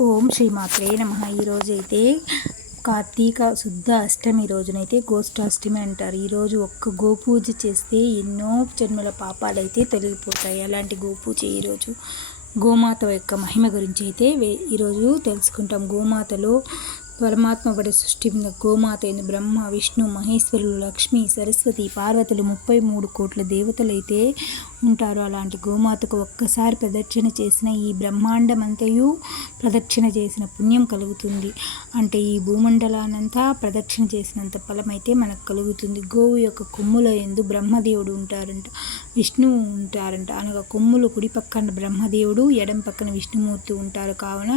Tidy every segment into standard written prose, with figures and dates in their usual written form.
ఓం శ్రీమాత్రే నమః. ఈరోజైతే కార్తీక శుద్ధ అష్టమి రోజునైతే గోష్ఠాష్టమి అంటారు. ఈరోజు ఒక్క గోపూజ చేస్తే ఎన్నో జన్మల పాపాలైతే తొలగిపోతాయి. అలాంటి గోపూజ ఈరోజు గోమాత యొక్క మహిమ గురించి అయితే ఈరోజు తెలుసుకుంటాం. గోమాతలో పరమాత్మ పడి సృష్టి గోమాత అయిన బ్రహ్మ, విష్ణు, మహేశ్వరులు, లక్ష్మి, సరస్వతి, పార్వతులు 33 కోట్ల దేవతలు అయితే ఉంటారు. అలాంటి గోమాతకు ఒక్కసారి ప్రదక్షిణ చేసిన ఈ బ్రహ్మాండమంతయు ప్రదక్షిణ చేసిన పుణ్యం కలుగుతుంది. అంటే ఈ భూమండలానంతా ప్రదక్షిణ చేసినంత ఫలం అయితే మనకు కలుగుతుంది. గోవు యొక్క కొమ్ముల యందు బ్రహ్మదేవుడు ఉంటారంట, విష్ణువు ఉంటారంట. అనగా కొమ్ములు కుడి పక్కన బ్రహ్మదేవుడు, ఎడం పక్కన విష్ణుమూర్తి ఉంటారు. కావున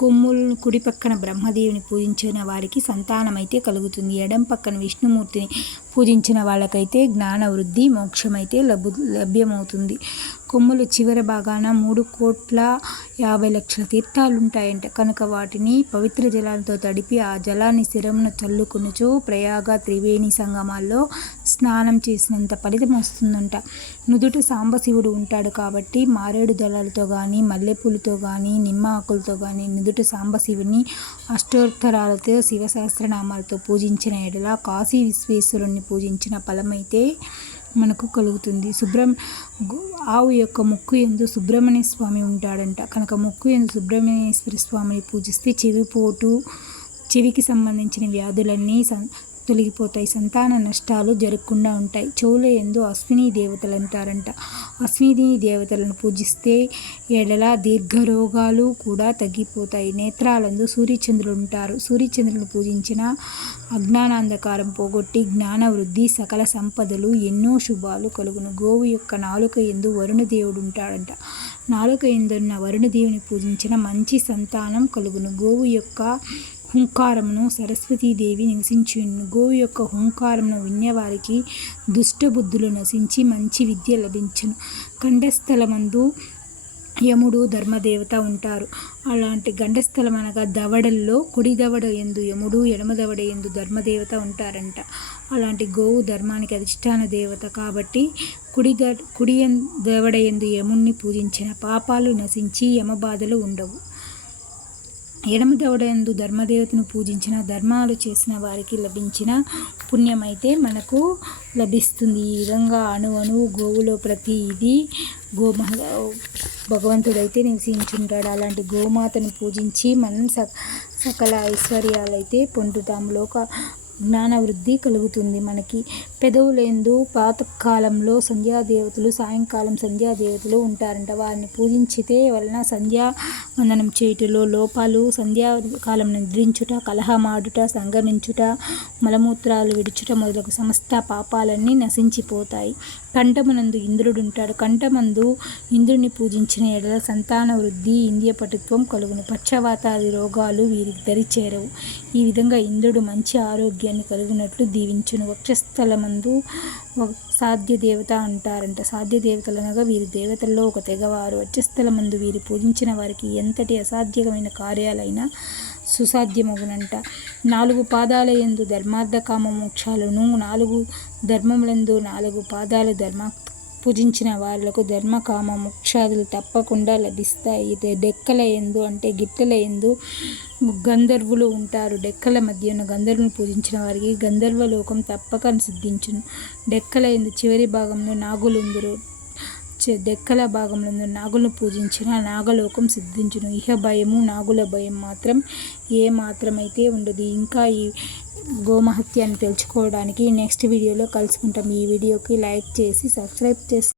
కొమ్ములను కుడి పక్కన బ్రహ్మదేవుని పూజించిన వారికి సంతానం అయితే కలుగుతుంది. ఎడం పక్కన విష్ణుమూర్తిని పూజించిన వాళ్ళకైతే జ్ఞాన వృద్ధి, మోక్షమైతే లభ్యమవుతుంది. కొమ్ముల చివరి భాగాన 3,50,00,000 తీర్థాలు ఉంటాయంట. కనుక వాటిని పవిత్ర జలాలతో తడిపి ఆ జలాన్ని శిరమున చల్లుకొనుచు ప్రయాగ త్రివేణి సంగమాల్లో స్నానం చేసినంత ఫలితం వస్తుందంట. నుదుట సాంబశివుడు ఉంటాడు కాబట్టి మారేడు దళాలతో కానీ, మల్లెపూలతో కానీ, నిమ్మ ఆకులతో కానీ నుదుట సాంబశివుని అష్టోత్తరాలతో, శివసహస్రనామాలతో పూజించిన ఎడల కాశీ విశ్వేశ్వరుణ్ణి పూజించిన ఫలమైతే మనకు కలుగుతుంది. ఆవు యొక్క ముక్కు యందు సుబ్రహ్మణ్య స్వామి ఉంటాడంట. కనుక ముక్కు యందు సుబ్రహ్మణ్యేశ్వర స్వామిని పూజిస్తే చెవిపోటు, చెవికి సంబంధించిన వ్యాధులన్నీ తొలగిపోతాయి, సంతాన నష్టాలు జరగకుండా ఉంటాయి. చెవుల యందు అశ్విని దేవతలు అంటారంట. అశ్విని దేవతలను పూజిస్తే ఎడల దీర్ఘరోగాలు కూడా తగ్గిపోతాయి. నేత్రాలందు సూర్యచంద్రులు ఉంటారు. సూర్యచంద్రులను పూజించిన అజ్ఞానాంధకారం పోగొట్టి జ్ఞాన వృద్ధి, సకల సంపదలు, ఎన్నో శుభాలు కలుగును. గోవు యొక్క నాలుక యందు వరుణదేవుడు ఉంటాడంట. నాలుక యందున్న వరుణదేవుని పూజించిన మంచి సంతానం కలుగును. గోవు యొక్క హుంకారమును సరస్వతీదేవి నివసించును. గోవు యొక్క హుంకారమును విన్నవారికి దుష్టబుద్ధులు నశించి మంచి విద్య లభించును. గండస్థలమందు యముడు ధర్మదేవత ఉంటారు. అలాంటి గండస్థలం అనగా దవడల్లో కుడి దవడ యందు యముడు, ఎడమ దవడ యందు ధర్మదేవత ఉంటారంట. అలాంటి గోవు ధర్మానికి అధిష్టాన దేవత కాబట్టి కుడి దవడ యందు యముణ్ణి పూజించిన పాపాలు నశించి యమబాధలు ఉండవు. ఎడమ దవడ యందు ధర్మదేవతను పూజించిన ధర్మాలు చేసిన వారికి లభించిన పుణ్యమైతే మనకు లభిస్తుంది. ఈ విధంగా అణువణువు గోవులో ప్రతి ఇది భగవంతుడైతే నివసించుంటాడు. అలాంటి గోమాతను పూజించి మనం సకల ఐశ్వర్యాలైతే పొందుతాము. జ్ఞాన వృద్ధి కలుగుతుంది. మనకి పెదవులందు ప్రాతకాలంలో సంధ్యాదేవతలు, సాయంకాలం సంధ్యాదేవతలు ఉంటారంట. వారిని పూజించితే వలన సంధ్యావందనం చేయుటలో లోపాలు, సంధ్యాకాలం నిద్రించుట, కలహమాడుట, సంగమించుట, మలమూత్రాలు విడుచుట మొదలగు సమస్త పాపాలన్నీ నశించిపోతాయి. కంఠమునందు ఇంద్రుడు ఉంటాడు. కంఠమందు ఇంద్రుని పూజించిన ఎడల సంతాన వృద్ధి, ఇంద్రియపటుత్వం కలుగును. పక్షవాతాది రోగాలు వీరికి దరిచేరవు. ఈ విధంగా ఇంద్రుడు మంచి ఆరోగ్యాన్ని కలుగునట్లు దీవించును. వక్షస్థలమందు సాధ్య దేవత అంటారంట. సాధ్య దేవతలు అనగా వీరి దేవతల్లో ఒక తెగవారు. వక్షస్థలమందు వీరి పూజించిన వారికి ఎంతటి అసాధ్యమైన కార్యాలైనా సుసాధ్యమగునంట. 4 పాదాల యందు ధర్మార్థ కామ మోక్షాలను, 4 ధర్మములందు 4 పాదాలు పూజించిన వాళ్లకు ధర్మ కామ మోక్షాదులు తప్పకుండా లభిస్తాయి. డెక్కల యందు అంటే గిట్టల యందు గంధర్వులు ఉంటారు. డెక్కల మధ్య ఉన్న గంధర్వులను పూజించిన వారికి గంధర్వలోకం తప్పక సిద్ధించును. డెక్కల యందు చివరి భాగంలో నాగులుందురు. డెక్కల భాగంలో నాగులను పూజించిన నాగలోకం సిద్ధించును. ఇహ భయము, నాగుల భయం మాత్రం మాత్రమైతే ఉండదు. ఇంకా ఈ గోమహత్యాన్ని తెలుసుకోవడానికి నెక్స్ట్ వీడియోలో కలుసుకుంటాం. ఈ వీడియోకి లైక్ చేసి సబ్స్క్రైబ్ చేసి